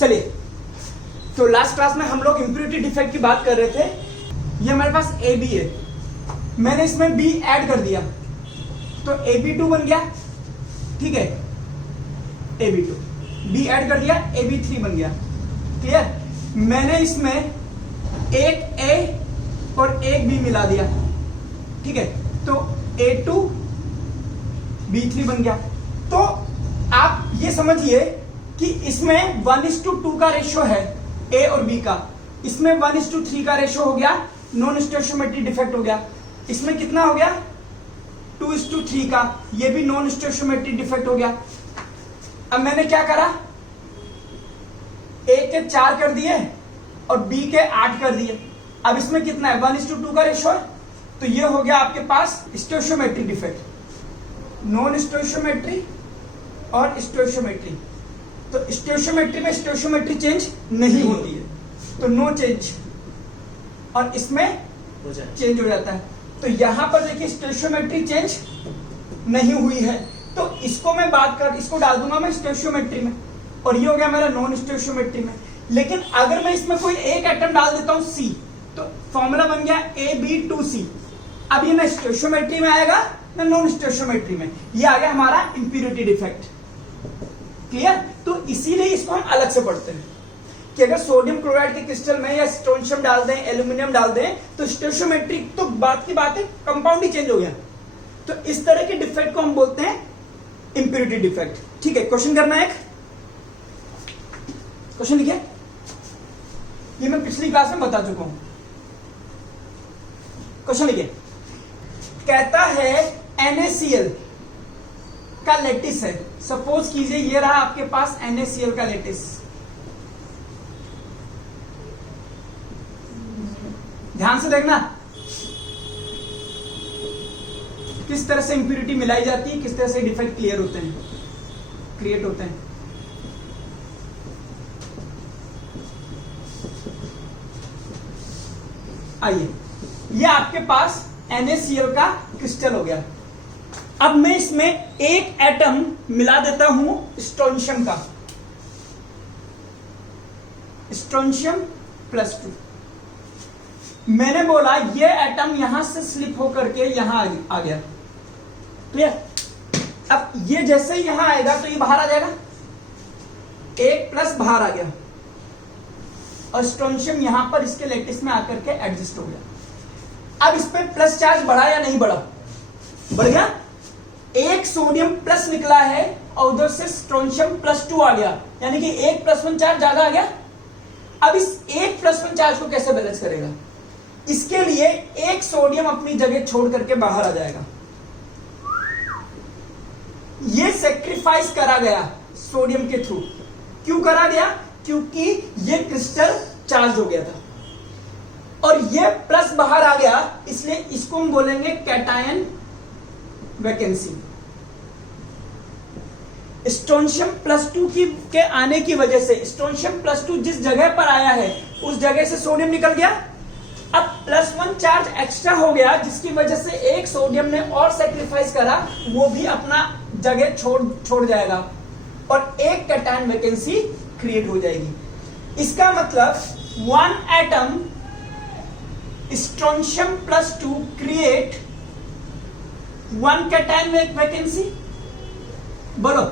चलिए, तो last class में हम लोग इम्प्योरिटी डिफेक्ट की बात कर रहे थे। ये हमारे पास ए बी है, मैंने इसमें बी ऐड कर दिया तो AB2 बन गया, ठीक है, AB2 बी ऐड कर दिया AB3 बन गया। क्लियर? मैंने इसमें एक A और एक B मिला दिया, ठीक है, तो A2 B3 बन गया। तो आप ये समझिए कि इसमें 1:2 का रेशियो है A और B का, इसमें 1:3 का रेशियो हो गया, नॉन स्टोइशियोमेट्रिक डिफेक्ट हो गया। इसमें कितना हो गया? 2:3 का, ये भी नॉन स्टोइशियोमेट्रिक डिफेक्ट हो गया। अब मैंने क्या करा, A के 4 कर दिए और B के 8 कर दिए। अब इसमें कितना है? 1:2 का रेशियो है, तो ये हो गया आपके पास स्टोइशियोमेट्रिक डिफेक्ट। नॉन स्टोइशियोमेट्रिक और स्टोइशियोमेट्रिक, तो स्टोइशियोमेट्री में स्टोइशियोमेट्री चेंज नहीं होती है, तो नो चेंज, और इसमें चेंज हो जाता है। तो यहां पर देखिए स्टोइशियोमेट्री चेंज नहीं हुई है, तो इसको मैं इसको डाल दूंगा मैं स्टोइशियोमेट्री में, और ये हो गया मेरा नॉन स्टोइशियोमेट्री में। लेकिन अगर मैं इसमें कोई एक एटम डाल देता हूं C, तो फॉर्मूला बन गया AB2C। अब ये ना स्टोइशियोमेट्री में आएगा ना नॉन स्टोइशियोमेट्री में, ये आ गया हमारा इम्प्योरिटी डिफेक्ट। क्लियर? तो इसीलिए इसको हम अलग से पढ़ते हैं कि अगर सोडियम क्लोराइड के क्रिस्टल में या स्ट्रोंशियम डाल दें, एल्यूमिनियम डाल दें, तो स्टोइशियोमेट्रिक तो बात की बात है, कंपाउंड ही चेंज हो गया। तो इस तरह के डिफेक्ट को हम बोलते हैं इम्प्योरिटी डिफेक्ट। ठीक है, क्वेश्चन करना है, एक क्वेश्चन लिखिए, ये मैं पिछली क्लास में बता चुका हूं। क्वेश्चन लिखिए, कहता है NaCl का लेटिस है। सपोज कीजिए ये रहा आपके पास NaCl का लेटिस, ध्यान से देखना किस तरह से इंप्योरिटी मिलाई जाती है, किस तरह से डिफेक्ट क्लियर होते हैं, क्रिएट होते हैं। आइए, ये आपके पास NaCl का क्रिस्टल हो गया। अब मैं इसमें एक एटम मिला देता हूं स्ट्रोंशियम का, स्ट्रोंशियम +2। मैंने बोला ये एटम यहां से स्लिप होकर के यहां आ गया। क्लियर? अब ये जैसे ही यहां आएगा तो ये बाहर आ जाएगा, 1+ बाहर आ गया, और स्ट्रोंशियम यहां पर इसके लेटिस में आकर के एडजस्ट हो गया। अब इस पे प्लस चार्ज बढ़ा या नहीं बढ़ा? बढ़ गया। एक सोडियम प्लस निकला है और उधर से स्ट्रोंशियम +2 आ गया, यानी कि 1+1 चार्ज ज्यादा आ गया। अब इस 1+1 चार्ज को कैसे बैलेंस करेगा? इसके लिए एक सोडियम अपनी जगह छोड़ करके बाहर आ जाएगा। ये सेक्रीफाइस करा गया सोडियम के थ्रू। क्यों करा गया? क्योंकि ये क्रिस्टल चार्ज हो गया था और ये प्लस बाहर आ गया, इसलिए इसको हम बोलेंगे कैटायन वैकेंसी। स्ट्रोंशियम +2 के आने की वजह से, स्ट्रोंशियम +2 जिस जगह पर आया है उस जगह से सोडियम निकल गया। अब +1 चार्ज एक्स्ट्रा हो गया, जिसकी वजह से एक सोडियम ने और सेक्रीफाइस करा, वो भी अपना जगह छोड़ जाएगा और एक कैटायन वैकेंसी क्रिएट हो जाएगी। इसका मतलब 1 atom strontium +2 create 1 cation vacancy. बोलो,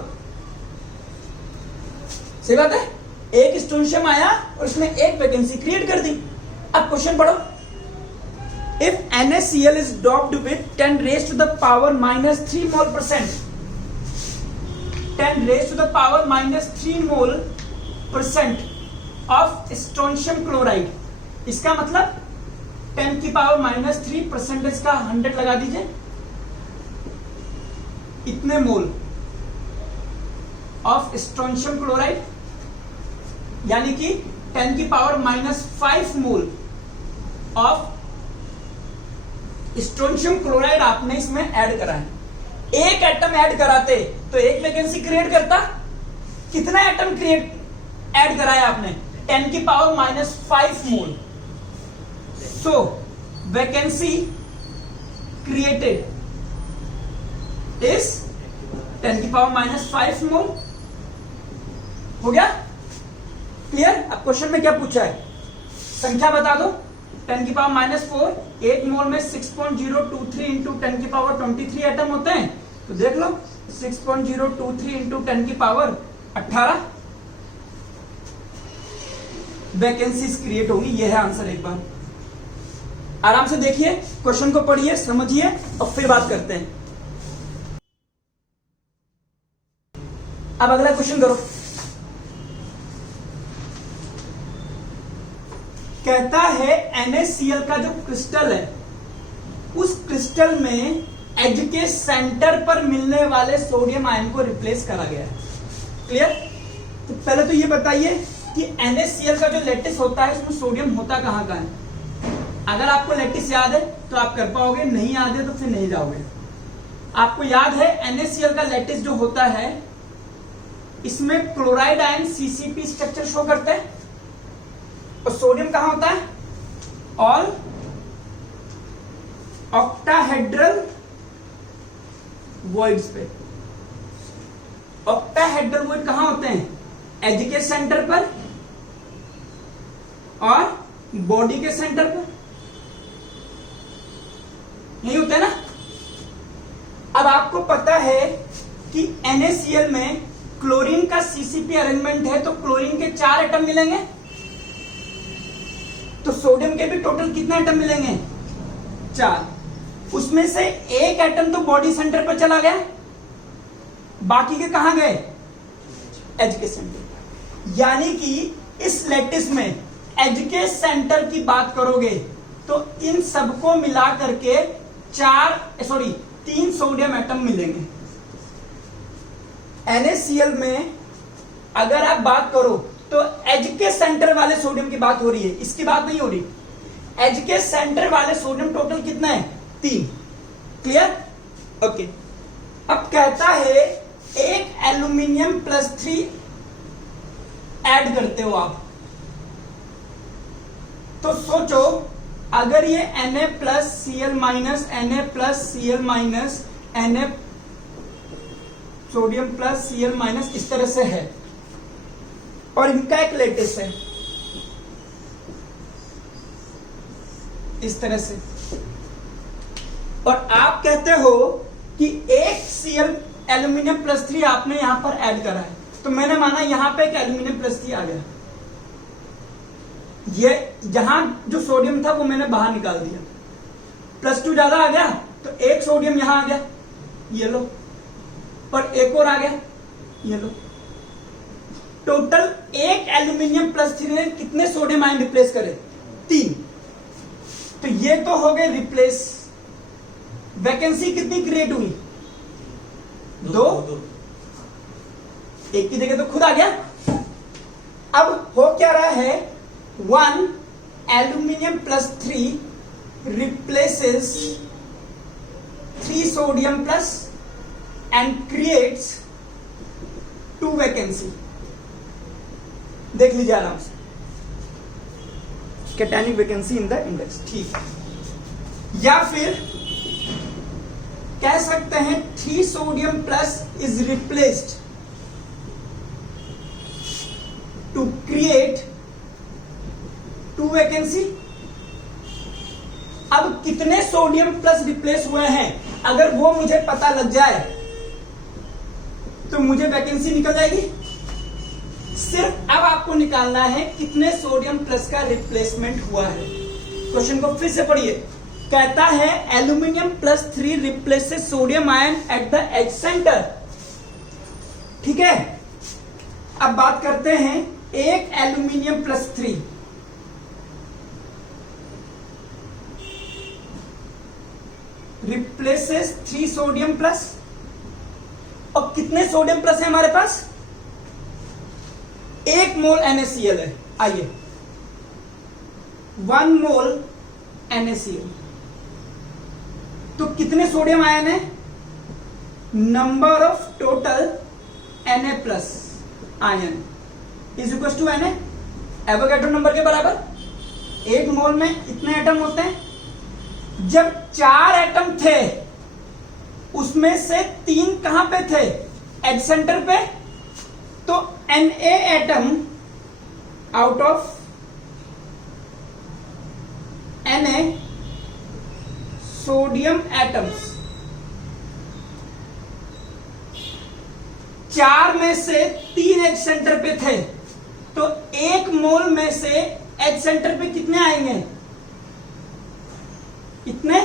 सही बात है? एक स्ट्रोंशियम आया और उसने एक वैकेंसी क्रिएट कर दी। अब क्वेश्चन पढ़ो, if NaCl is doped with 10⁻³ mol%, 10⁻³ mol% of strontium chloride, इसका मतलब 10⁻³ परसेंटेज का 100 लगा दीजिए, इतने मोल ऑफ स्ट्रोंशियम क्लोराइड, यानी कि 10⁻⁵ मोल ऑफ स्ट्रोंशियम क्लोराइड आपने इसमें ऐड करा है। एक एटम ऐड कराते तो एक वैकेंसी क्रिएट करता, कितना एटम ऐड कराया आपने? 10⁻⁵ मोल। सो वैकेंसी क्रिएटेड इज 10⁻⁵ मोल। हो गया? क्लियर? अब क्वेश्चन में क्या पूछा है, संख्या बता दो 10 की पावर -4, 1 मोल में 6.023 इंटू 10 की पावर 23 एटम होते हैं। तो देख लो 6.023 इंटू 10 की पावर 18 वैकेंसीज क्रिएट होगी। यह है आंसर। एक बार आराम से देखिए, क्वेश्चन को पढ़िए, समझिए और फिर बात करते हैं। अब अगला क्वेश्चन करो। कहता है NaCl का जो क्रिस्टल है, उस क्रिस्टल में एज के सेंटर पर मिलने वाले सोडियम आयन को रिप्लेस करा गया है। क्लियर? तो पहले तो ये बताइए कि NaCl का जो लैटिस होता है उसमें सोडियम होता कहां का है? अगर आपको लैटिस याद है तो आप कर पाओगे, नहीं याद है तो फिर नहीं जाओगे। आपको याद है NaCl का लैटिस जो होता है, इसमें chloride ion CCP structure show करते हैं और सोडियम कहां होता है? ऑल ऑक्टाहेड्रल वॉइड्स पे। ऑक्टाहेड्रल वॉइड कहां होते हैं? एज के सेंटर पर और बॉडी के सेंटर पर, नहीं होते ना? अब आपको पता है कि NaCl में क्लोरीन का CCP अरेंजमेंट है, तो क्लोरीन के 4 एटम मिलेंगे, तो सोडियम के भी टोटल कितने एटम मिलेंगे? 4। उसमें से एक एटम तो बॉडी सेंटर पर चला गया, बाकी के कहां गए? एज के सेंटर। यानी कि इस लैटिस में एज के सेंटर की बात करोगे तो इन सबको मिला करके 3 सोडियम एटम मिलेंगे। NaCl में अगर आप बात करो तो एज के सेंटर वाले सोडियम की बात हो रही है, इसकी बात नहीं हो रही। एज के सेंटर वाले सोडियम टोटल कितना है? 3। क्लियर? ओके। अब कहता है एक एल्यूमिनियम +3 ऐड करते हो आप, तो सोचो अगर ये Na+Cl- Na सोडियम +Cl- इस तरह से है और इनका एक लैटिस है इस तरह से, और आप कहते हो कि एक Cl एल्यूमिनियम +3 आपने यहां पर ऐड करा है, तो मैंने माना यहां पे एक एल्यूमिनियम +3 आ गया, ये जहां जो सोडियम था वो मैंने बाहर निकाल दिया, +2 ज्यादा आ गया तो एक सोडियम यहां आ गया, ये लो, और एक और आ गया, ये लो। टोटल एक एल्यूमिनियम +3 ने कितने सोडियम आयन रिप्लेस करे? 3। तो ये तो हो गए रिप्लेस। वैकेंसी कितनी क्रिएट हुई? 2। एक की जगह तो खुद आ गया। अब हो क्या रहा है? 1 aluminium +3 replaces 3 sodium plus and creates 2 vacancy। देख लीजिए आराम से, cationic vacancy in the index. ठीक है, या फिर कह सकते हैं 3 sodium plus is replaced to create 2 vacancy. अब कितने सोडियम प्लस रिप्लेस हुए हैं अगर वो मुझे पता लग जाए तो मुझे वैकेंसी निकल जाएगी। सिर्फ अब आपको निकालना है कितने सोडियम प्लस का रिप्लेसमेंट हुआ है। क्वेश्चन को फिर से पढ़िए। कहता है aluminium +3 replaces sodium ion at the edge centre. ठीक है, अब बात करते हैं एक एल्यूमिनियम +3 रिप्लेसेस 3 सोडियम प्लस, और कितने सोडियम प्लस है हमारे पास? 1 मोल NaCl है। आइए 1 मोल NaCl, तो कितने सोडियम आयन है? Number of total Na plus ion is equal to Na, Avogadro number के बराबर। 1 मोल में इतने एटम होते हैं। जब 4 एटम थे उसमें से 3 कहां पे थे? एज सेंटर पे। तो Na atom out of Na sodium atoms, 4 में से 3 H सेंटर पे थे, तो 1 मोल में से H सेंटर पे कितने आएंगे? कितने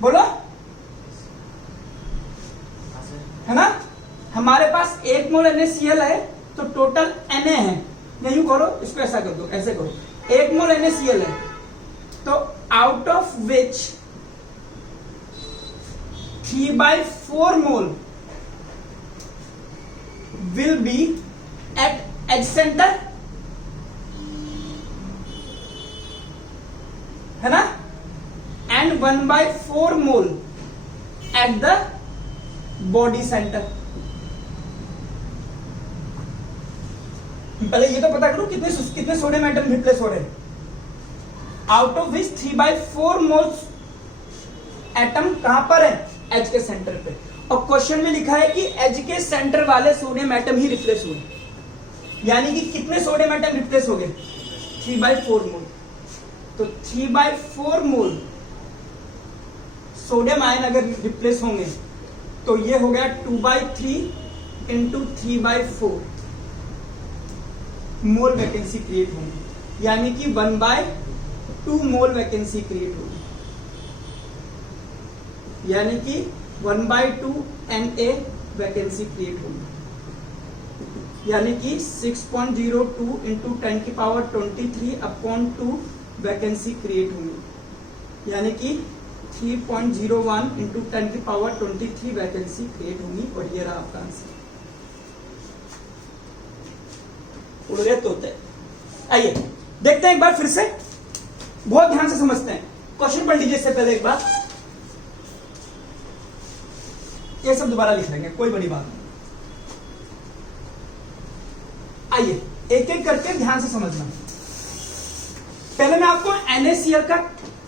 बोलो, है ना? हमारे पास 1 मोल NaCl है, तो टोटल Na है, या यूं करो, इसको ऐसा कर दो, ऐसे करो, 1 मोल NaCl है, तो out of which 3/4 mole will be at H center, है ना, and 1/4 mole at the body center. पहले ये तो पता करो कितने सोडियम एटम रिप्लेस हो रहे हैं, out of which 3/4 mole atom कहां पर है? H के सेंटर पे, और क्वेश्चन में लिखा है कि H के सेंटर वाले सोडियम एटम ही रिप्लेस हुए, यानी कि कितने सोडियम एटम रिप्लेस हो गए? 3/4 मोल। तो 3/4 मोल सोडियम आयन अगर रिप्लेस होंगे तो ये हो गया 2/3 इंटू 3/4 मोल वैकेंसी क्रिएट होंगी, यानी कि 1/2 मोल वैकेंसी क्रिएट होगी, यानी कि 1/2 Na वैकेंसी क्रिएट होगी, यानी कि 6.02 इंटू 10⁻23/2 वैकेंसी क्रिएट होंगी, यानी कि 3.01 इंटू 10⁻23 वैकेंसी क्रिएट होंगी, और ये रहा आपका आंसर। उड़ गए तोते। आइए देखते हैं एक बार फिर से, बहुत ध्यान से समझते हैं। क्वेश्चन पढ़ लीजिए इससे पहले एक बार, ये सब दोबारा लिख लेंगे, कोई बड़ी बात नहीं। आइए एक एक करके ध्यान से समझना। पहले मैं आपको NaCl का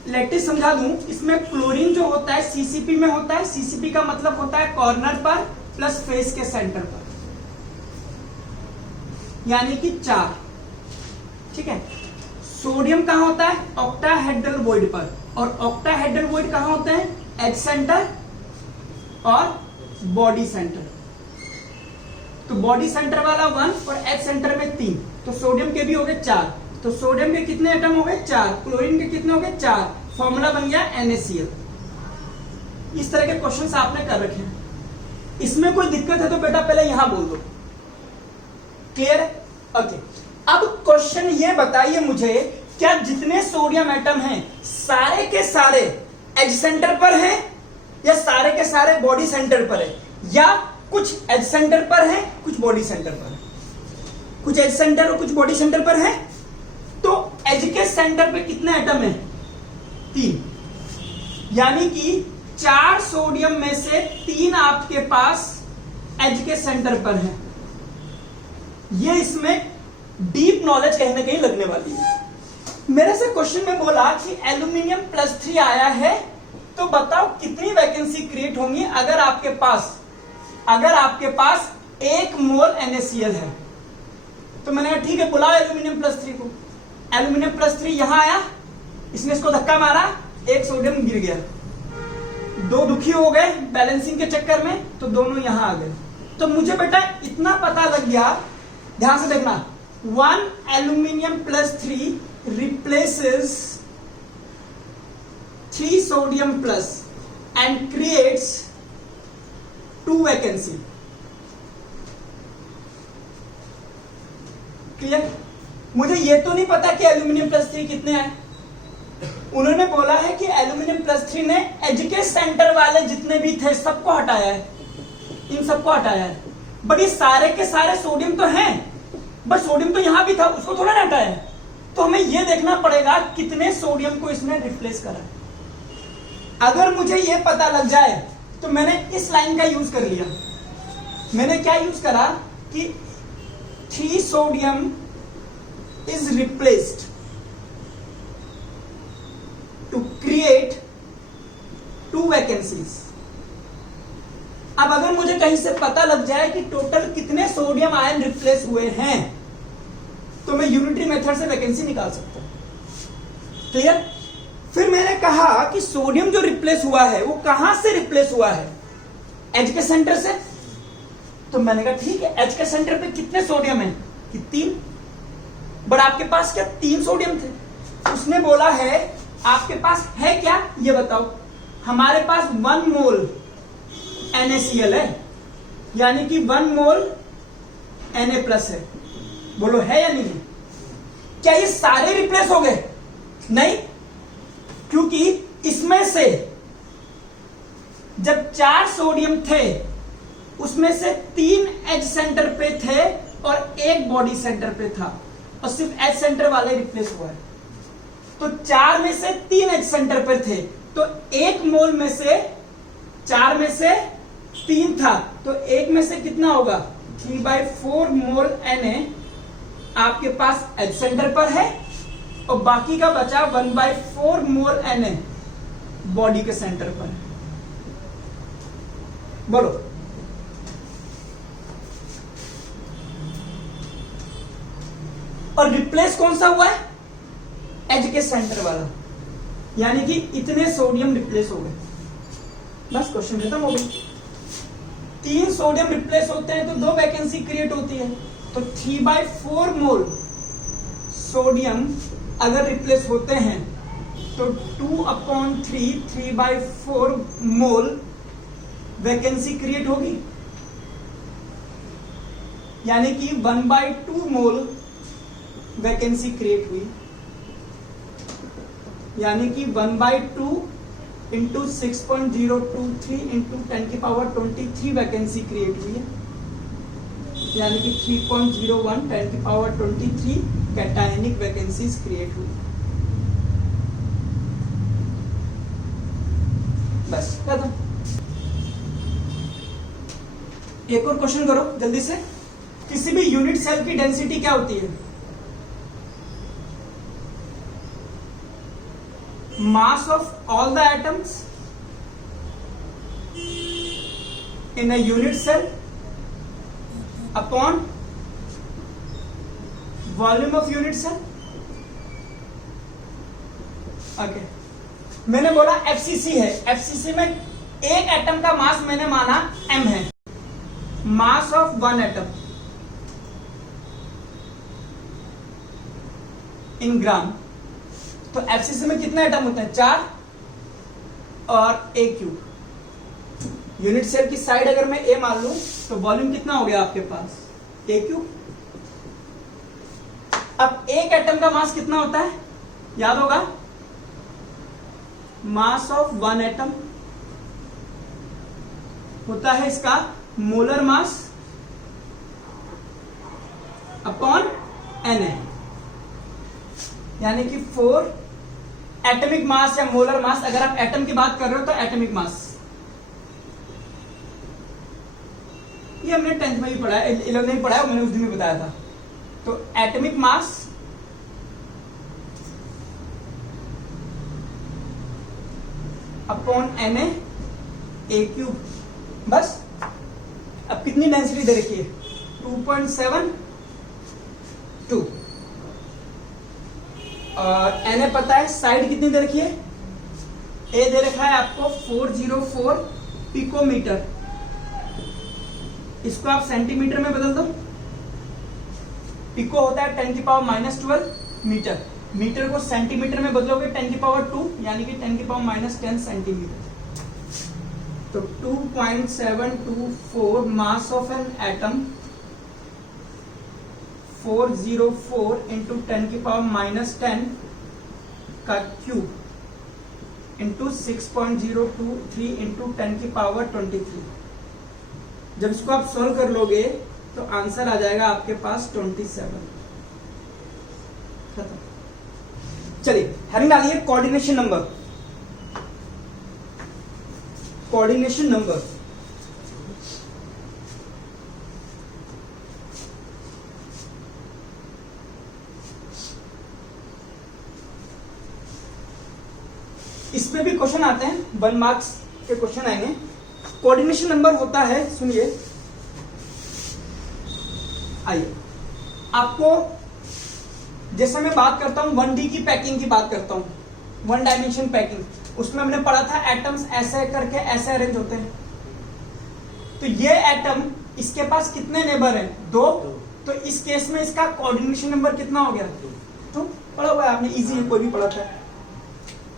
लैटिस समझा दूं। इसमें क्लोरीन जो होता है सीसीपी में होता है, सीसीपी का मतलब होता है कॉर्नर पर प्लस फेस के सेंटर पर, यानी कि 4, ठीक है। सोडियम कहां होता है? ऑक्टाहेड्रल वॉइड पर, और ऑक्टाहेड्रल वॉइड कहां होते हैं? H सेंटर और बॉडी सेंटर। तो बॉडी सेंटर वाला 1 और H सेंटर में 3, तो सोडियम के भी हो गए 4। तो सोडियम के कितने एटम हो गए? 4। क्लोरीन के कितने हो गए? 4। फॉर्मूला बन गया NaCl। इस तरह के क्वेश्चंस आपने कर रखे हैं। इसमें कोई दिक्कत है तो बेटा पहले यहां बोल दो, क्लियर है? ओके। अब क्वेश्चन ये बताइए मुझे, क्या जितने सोडियम एटम हैं सारे के सारे H सेंटर पर हैं, या सारे के सारे बॉडी सेंटर पर है, या कुछ H सेंटर पर है कुछ बॉडी सेंटर पर है? कुछ H सेंटर और कुछ बॉडी सेंटर पर है। तो H के सेंटर पे कितने एटम है? 3, यानी कि 4 सोडियम में से 3 आपके पास H के सेंटर पर है। ये इसमें डीप नॉलेज कहीं ना कहीं लगने वाली है। मेरे से क्वेश्चन में बोला कि एल्यूमिनियम +3 आया है, तो बताओ कितनी वैकेंसी क्रिएट होंगी अगर आपके पास 1 मोल NaCl है। तो मैंने कहा ठीक है, बुलाओ एल्यूमिनियम +3 को। एल्यूमिनियम +3 यहां आया, इसने इसको धक्का मारा, 1 सोडियम गिर गया, 2 दुखी हो गए बैलेंसिंग के चक्कर में, तो दोनों यहां आ गए। तो मुझे बेटा इतना पता लग गया, ध्यान से देखना, 1 aluminium +3 replaces 3 sodium plus and creates 2 vacancy. Clear? मुझे ये तो नहीं पता कि एल्यूमिनियम +3 कितने आए। उन्होंने बोला है कि एल्यूमिनियम +3 ने H के सेंटर वाले जितने भी थे सबको हटाया है, इन सबको हटाया है। बट ये सारे के सारे सोडियम तो हैं, बट सोडियम तो यहां भी था, उसको थोड़ा ना हटाया है। तो हमें यह देखना पड़ेगा कितने सोडियम को इसने रिप्लेस करा। अगर मुझे यह पता लग जाए तो मैंने इस लाइन का यूज कर लिया। मैंने क्या यूज करा कि 3 sodium is replaced to create 2 vacancies. अब अगर मुझे कहीं से पता लग जाए कि टोटल कितने सोडियम आयन रिप्लेस हुए हैं, तो मैं यूनिटरी मेथड से वैकेंसी निकाल सकता हूं। क्लियर? फिर मैंने कहा कि सोडियम जो रिप्लेस हुआ है वो कहां से रिप्लेस हुआ है? एच के सेंटर से। तो मैंने कहा ठीक है, एच के सेंटर पे कितने सोडियम है? कि 3। बट आपके पास क्या 3 सोडियम थे? उसने बोला है आपके पास है क्या ये बताओ। हमारे पास 1 मोल NaCl है, यानी कि 1 मोल Na+ है। बोलो है या नहीं है? क्या ये सारे रिप्लेस हो गए? नहीं, क्योंकि इसमें से जब 4 सोडियम थे उसमें से 3 एच सेंटर पे थे और 1 बॉडी सेंटर पे था, और सिर्फ एच सेंटर वाले रिप्लेस हुआ है। तो 4 में से 3 एच सेंटर पे थे, तो 1 मोल में से 4 में से 3 था, तो 1 में से कितना होगा? 3/4 मोल Na आपके पास एच सेंटर पर है, और बाकी का बचा 1/4 मोल Na बॉडी के सेंटर पर है। बोलो, और रिप्लेस कौन सा हुआ है? एच के सेंटर वाला, यानी कि इतने सोडियम रिप्लेस हो गए। बस क्वेश्चन खत्म हो गई। 3 सोडियम रिप्लेस होते हैं तो 2 वैकेंसी क्रिएट होती है। तो 3/4 मोल सोडियम अगर रिप्लेस होते हैं तो 2/3 3/4 मोल वैकेंसी क्रिएट होगी, यानी कि 1/2 मोल वैकेंसी क्रिएट हुई, यानी कि 1/2 इंटू 6.023 इंटू 10⁻23 वैकेंसी क्रिएट हुई है, यानी कि 3.01 10⁻23 कैटायनिक वैकेंसीज क्रिएट हुई। बस खत्म। एक और क्वेश्चन करो जल्दी से। किसी भी यूनिट सेल की डेंसिटी क्या होती है? Mass of all the atoms in a unit cell upon volume of unit cell. Okay. मैंने बोला FCC है, FCC में एक एटम का मास मैंने माना m है, मास ऑफ 1 एटम इन ग्राम। तो FCC में कितने एटम होते हैं? 4 और A क्यूब। यूनिट सेल की साइड अगर मैं A मान लूं तो वॉल्यूम कितना हो गया आपके पास? A cube. अब एक एटम का मास कितना होता है? याद होगा, मास ऑफ 1 एटम होता है इसका मोलर मास अपॉन Na, यानी कि 4 एटॉमिक मास या मोलर मास। अगर आप एटम की बात कर रहे हो तो एटॉमिक मास, ये हमने 10th में भी पढ़ा है, 11th में भी पढ़ा है, मैंने उस दिन भी बताया था। तो atomic mass upon Na A cube. बस। अब कितनी डेंसिटी दे रखी है? 2.72। और Na पता है, साइड कितनी दे रखी है? A दे रखा है आपको 404 पिकोमीटर। इसको आप सेंटीमीटर में बदल दो। पिको होता है 10⁻⁻12 मीटर, मीटर को सेंटीमीटर में बदलोगे 10⁻2, यानी कि 10⁻10 सेंटीमीटर। तो 2.724 mass of an atom 404 into 10⁻10 का क्यूब इंटू 6.023 इंटू 10⁻23। जब इसको आप सॉल्व कर लोगे तो आंसर आ जाएगा आपके पास 27। खत्म। चलिए हेडिंग डालिए कोऑर्डिनेशन नंबर। कोऑर्डिनेशन नंबर इसमें भी क्वेश्चन आते हैं, 1 मार्क्स के क्वेश्चन आएंगे। कोऑर्डिनेशन नंबर होता है, सुनिए, आइए, आपको जैसे मैं बात करता हूँ 1D की पैकिंग की बात करता हूँ, 1 डायमेंशन पैकिंग, उसमें हमने पढ़ा था एटम्स ऐसे करके ऐसे अरेंज होते हैं। तो ये एटम, इसके पास कितने नेबर हैं? 2। तो इस केस में इसका कोऑर्डिनेशन नंबर कितना हो गया? 2। पढ़ा हुआ है आपने, इजी है, कोई भी पढ़ा था।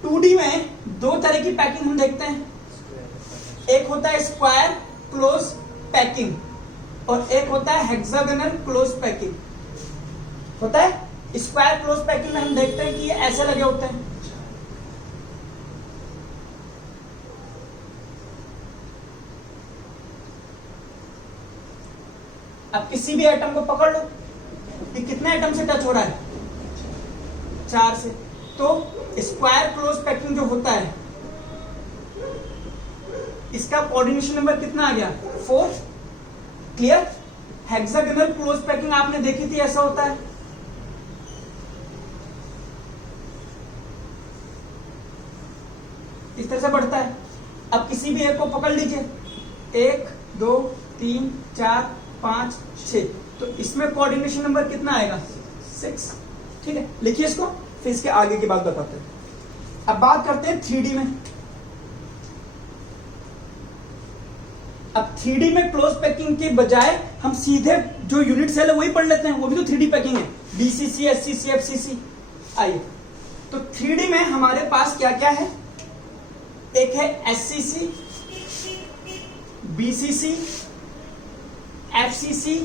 2D में 2 तरह की पैकिंग हम देखते हैं, एक होता है स्क्वायर क्लोज पैकिंग और एक होता है हेक्सागोनल क्लोज पैकिंग। होता है स्क्वायर क्लोज पैकिंग में हम देखते हैं कि ये ऐसे लगे होते हैं, अब किसी भी एटम को पकड़ लो, ये कितने एटम से टच हो रहा है? 4 से। तो स्क्वायर क्लोज पैकिंग जो होता है, इसका कोऑर्डिनेशन नंबर कितना आ गया? 4। क्लियर? हेक्सागोनल क्लोज पैकिंग आपने देखी थी, ऐसा होता है। इस तरह से बढ़ता है। अब किसी भी एक को पकड़ लीजिए, 1 2 3 4 5 6, तो इसमें कोऑर्डिनेशन नंबर कितना आएगा? 6। ठीक है, लिखिए इसको, फिर इसके आगे की बात बताते हैं। अब बात करते हैं 3D में। अब 3D में क्लोज पैकिंग के बजाय हम सीधे जो यूनिट सेल है वही पढ़ लेते हैं, वो भी तो 3D पैकिंग है, BCC SCC FCC। आइए, तो 3D में हमारे पास क्या क्या है? एक है SCC, BCC, FCC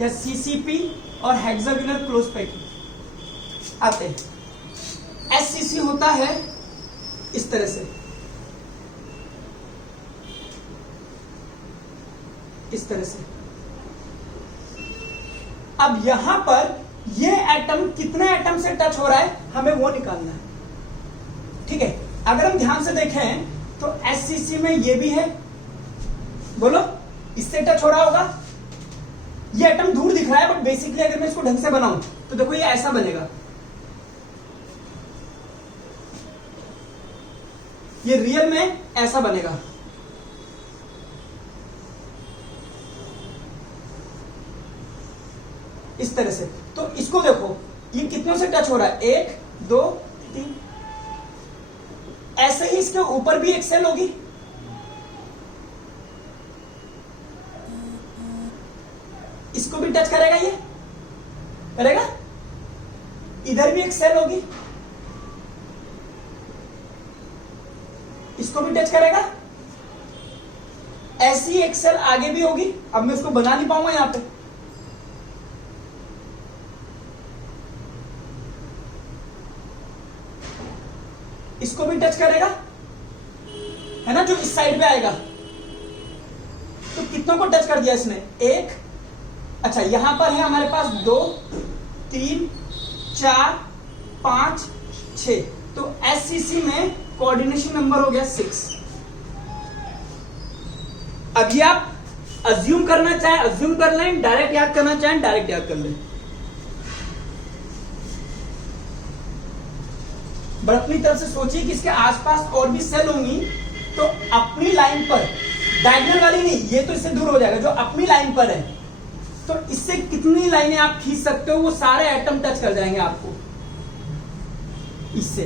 या CCP और हेक्सागोनल क्लोज पैकिंग आते हैं। SCC होता है इस तरह से, इस तरह से। अब यहां पर ये एटम कितने एटम से टच हो रहा है, हमें वो निकालना है। ठीक है, अगर हम ध्यान से देखें तो SCC में ये भी है, बोलो, इससे टच हो रहा होगा। ये एटम दूर दिख रहा है, बट बेसिकली अगर मैं इसको ढंग से बनाऊं तो देखो ये ऐसा बनेगा, ये रियल में ऐसा बनेगा। इस तरह से। तो इसको देखो, ये कितनों से टच हो रहा है? 1 2 3। ऐसे ही इसके ऊपर भी एक सेल होगी, इसको भी टच करेगा, ये करेगा। इधर भी एक सेल होगी, इसको भी टच करेगा। ऐसी एक सेल आगे भी होगी, अब मैं उसको बना नहीं पाऊंगा यहां पे। इसको भी टच करेगा, है ना, जो इस साइड पे आएगा। तो कितनों को टच कर दिया इसने? 1। अच्छा, यहां पर है हमारे पास 2 3 4 5 6। तो SCC में कोऑर्डिनेशन नंबर हो गया 6। अभी आप अज्यूम करना चाहें अज्यूम कर लें, डायरेक्ट याद करना चाहें डायरेक्ट याद कर लें। बट अपनी तरफ से सोचिए कि इसके आसपास और भी सेल होंगी, तो अपनी लाइन पर, डायगोनल वाली नहीं, ये तो इससे दूर हो जाएगा, जो अपनी लाइन पर है, तो इससे कितनी लाइनें आप खींच सकते हो, वो सारे एटम टच कर जाएंगे आपको इससे।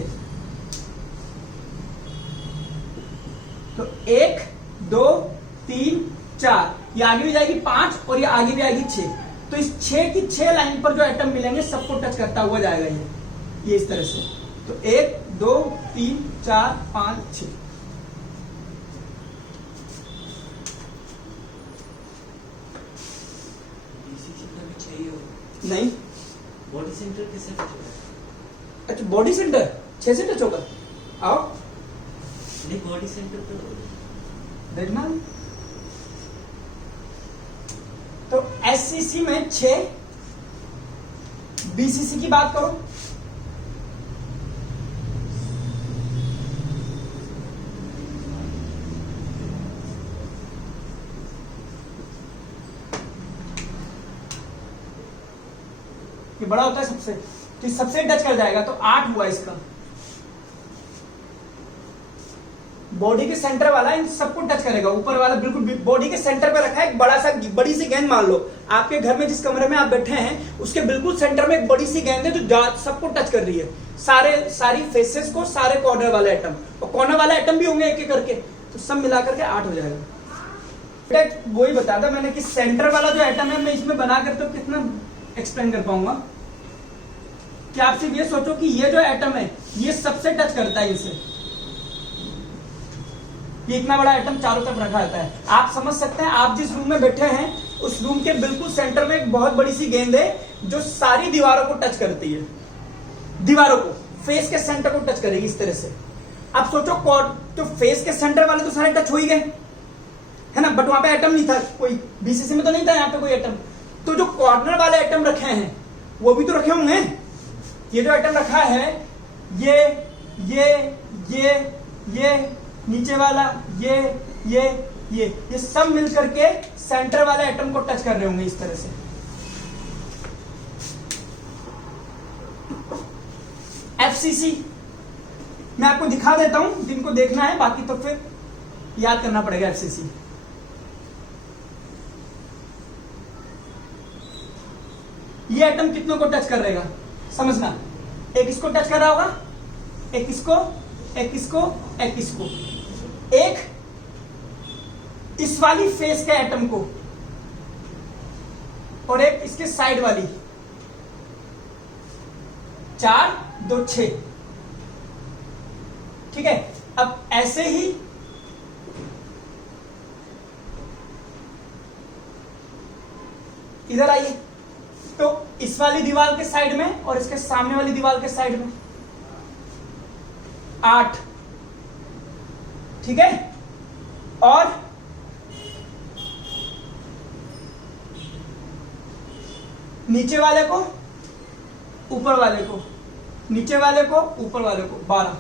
तो 1 2 3 4, ये आगे भी जाएगी 5 और ये आगे भी आएगी 6। तो इस 6 की 6 लाइन पर जो एटम मिलेंगे सबको टच करता हुआ जाएगा ये इस तरह से। तो 1 2 3 4 5 6। नहीं, बॉडी सेंटर किससे टच होगा? अच्छा, बॉडी सेंटर 6 से टच होगा। आओ, नहीं, बॉडी सेंटर तो देखना। तो SCC में 6, BCC की बात करो, ये बड़ा होता है सबसे, तो सबसे टच कर जाएगा, तो 8 हुआ इसका। बॉडी के सेंटर वाला इन सबको टच करेगा, ऊपर वाला बिल्कुल बॉडी के सेंटर पे रखा है एक बड़ी सी गेंद। मान लो आपके घर में जिस कमरे में आप बैठे हैं उसके बिल्कुल सेंटर में एक बड़ी सी गेंद है जो सबको टच कर रही है, सारी फेसेस को, सारे कॉर्नर वाले एटम, और कॉर्नर वाले एटम भी होंगे एक एक करके, तो सब मिलाकर के 8 हो जाएगा। वही बता था मैंने कि सेंटर वाला जो एटम है मैं इसमें बना कर तो कितना एक्सप्लेन कर पाऊंगा। क्या आप सिर्फ ये सोचो कि ये जो एटम है ये सबसे टच करता है इनसे, ये इतना बड़ा एटम चारों तरफ रखा रहता है। आप समझ सकते हैं आप जिस रूम में बैठे हैं उस रूम के बिल्कुल सेंटर में एक बहुत बड़ी सी गेंद है जो सारी दीवारों को टच करती है, दीवारों को, फेस के सेंटर को टच करेगी इस तरह से। आप सोचो तो फेस के सेंटर वाले तो सारे टच हो ही गए है ना, बट वहां पे एटम नहीं था, कोई बीसीसी में तो नहीं था यहाँ पे कोई एटम, तो जो कॉर्नर वाले एटम रखे हैं वो भी तो रखे होंगे। ये जो एटम रखा है ये नीचे वाला ये सब मिलकर के सेंटर वाले एटम को टच कर रहे होंगे इस तरह से। एफसीसी मैं आपको दिखा देता हूं जिनको देखना है, बाकी तो फिर याद करना पड़ेगा। एफसीसी ये एटम कितनों को टच कर रहेगा समझना, एक इसको टच कर रहा होगा, एक इसको, एक इसको, एक इसको, एक इस वाली फेस के एटम को, और एक इसके साइड वाली। 4 2 6, ठीक है। अब ऐसे ही इधर आइए, तो इस वाली दीवार के साइड में और इसके सामने वाली दीवार के साइड में 8, ठीक है। और नीचे वाले को, ऊपर वाले को, नीचे वाले को, ऊपर वाले को 12।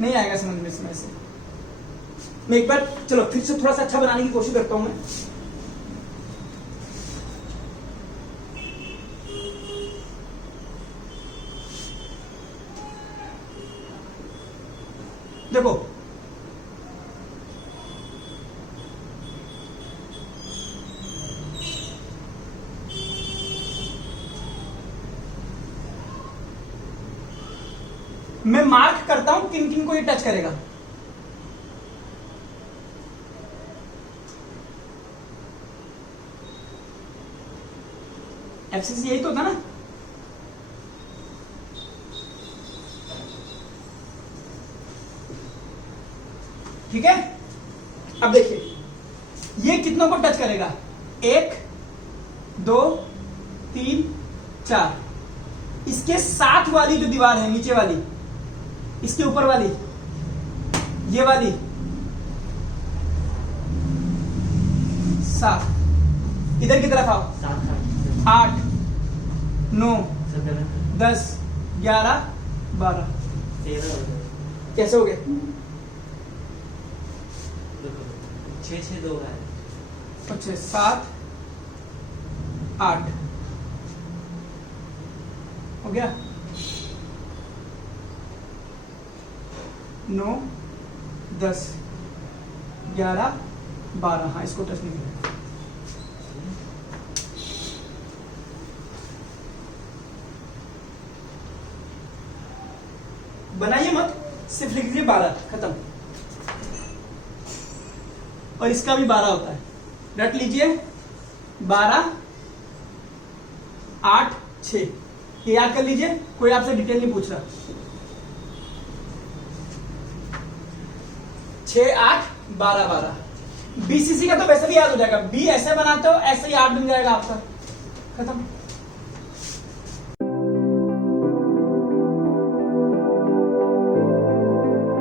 नहीं आएगा समझ में इसमें से। मैं एक बार चलो फिर से थोड़ा सा अच्छा बनाने की कोशिश करता हूं मैं। देखो मैं मार्क करता हूं किन किन को ये टच करेगा। एफसीसी यही तो था ना, ठीक है। अब देखिए ये कितनों को टच करेगा, 1 2 3 4। इसके साथ वाली जो दीवार है नीचे वाली, इसके ऊपर वाली, ये वाली 7, इधर की तरफ आओ, 8 9 10 11 12 कैसे हो गए? 6 6 2 है, अच्छा 7 8 हो गया, 9 10 11 12। हाँ इसको टच नहीं किया। बनाइए मत, सिर्फ लिख दीजिए 12, खत्म। और इसका भी 12 होता है, रट लीजिए 12 8 6, ये याद कर लीजिए, कोई आपसे डिटेल नहीं पूछ रहा। 6 8 12 12। बीसीसी का तो वैसे भी याद हो जाएगा, बी ऐसे बनाते हो ऐसे ही 8 बन जाएगा आपका, खत्म।